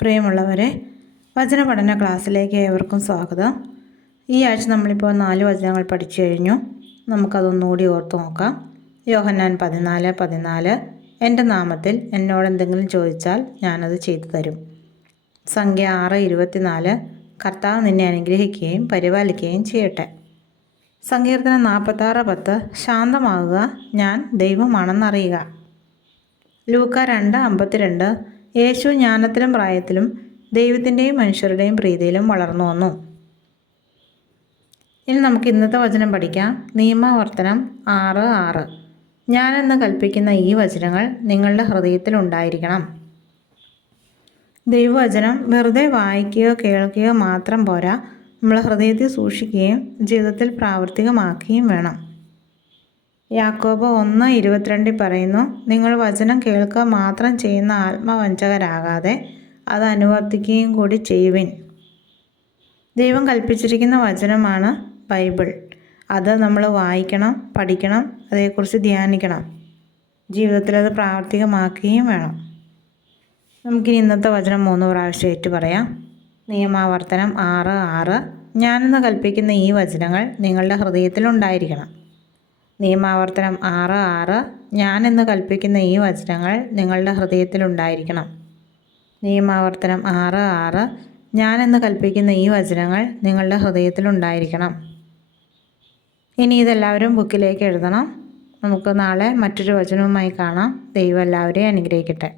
പ്രിയമുള്ളവരെ, വചന പഠന ക്ലാസ്സിലേക്ക് ഏവർക്കും സ്വാഗതം. ഈ ആഴ്ച നമ്മളിപ്പോൾ 4 വചനങ്ങൾ പഠിച്ചു കഴിഞ്ഞു. നമുക്കതൊന്നുകൂടി ഓർത്ത് നോക്കാം. യോഹന്നാൻ 14:14 എൻ്റെ നാമത്തിൽ എന്നോട് എന്തെങ്കിലും ചോദിച്ചാൽ ഞാനത് ചെയ്തു തരും. സംഖ്യ 6:24 കർത്താവ് നിന്നെ അനുഗ്രഹിക്കുകയും പരിപാലിക്കുകയും ചെയ്യട്ടെ. സങ്കീർത്തനം 46:10 ശാന്തമാകുക, ഞാൻ ദൈവമാണെന്നറിയുക. ലൂക്ക 2:52 യേശു ജ്ഞാനത്തിലും പ്രായത്തിലും ദൈവത്തിൻ്റെയും മനുഷ്യരുടെയും പ്രീതിയിലും വളർന്നു വന്നു. ഇനി നമുക്ക് ഇന്നത്തെ വചനം പഠിക്കാം. നിയമാവർത്തനം 6:6 ഞാനെന്ന് കൽപ്പിക്കുന്ന ഈ വചനങ്ങൾ നിങ്ങളുടെ ഹൃദയത്തിൽ ഉണ്ടായിരിക്കണം. ദൈവവചനം വെറുതെ വായിക്കുകയോ കേൾക്കുകയോ മാത്രം പോരാ, നമ്മൾ ഹൃദയത്തിൽ സൂക്ഷിക്കുകയും ജീവിതത്തിൽ പ്രാവർത്തികമാക്കുകയും വേണം. യാക്കോബ് 1:22 പറയുന്നു, നിങ്ങൾ വചനം കേൾക്കുക മാത്രം ചെയ്യുന്ന ആത്മവഞ്ചകരാകാതെ അത് അനുവർത്തിക്കുകയും കൂടി ചെയ്യുവിൻ. ദൈവം കൽപ്പിച്ചിരിക്കുന്ന വചനമാണ് ബൈബിൾ. അത് നമ്മൾ വായിക്കണം, പഠിക്കണം, അതേക്കുറിച്ച് ധ്യാനിക്കണം, ജീവിതത്തിൽ അത് പ്രാവർത്തികമാക്കുകയും വേണം. നമുക്കിനി ഇന്നത്തെ വചനം 3 പ്രാവശ്യം ഏറ്റു പറയാം. നിയമാവർത്തനം 6:6 ഞാനെന്ന് കൽപ്പിക്കുന്ന ഈ വചനങ്ങൾ നിങ്ങളുടെ ഹൃദയത്തിലുണ്ടായിരിക്കണം. നിയമാവർത്തനം 6:6 ഞാനെന്ന് കൽപ്പിക്കുന്ന ഈ വചനങ്ങൾ നിങ്ങളുടെ ഹൃദയത്തിലുണ്ടായിരിക്കണം. നിയമാവർത്തനം 6:6 ഞാനെന്ന് കൽപ്പിക്കുന്ന ഈ വചനങ്ങൾ നിങ്ങളുടെ ഹൃദയത്തിലുണ്ടായിരിക്കണം. ഇനി ഇതെല്ലാവരും ബുക്കിലേക്ക് എഴുതണം. നമുക്ക് നാളെ മറ്റൊരു വചനവുമായി കാണാം. ദൈവം എല്ലാവരെയും അനുഗ്രഹിക്കട്ടെ.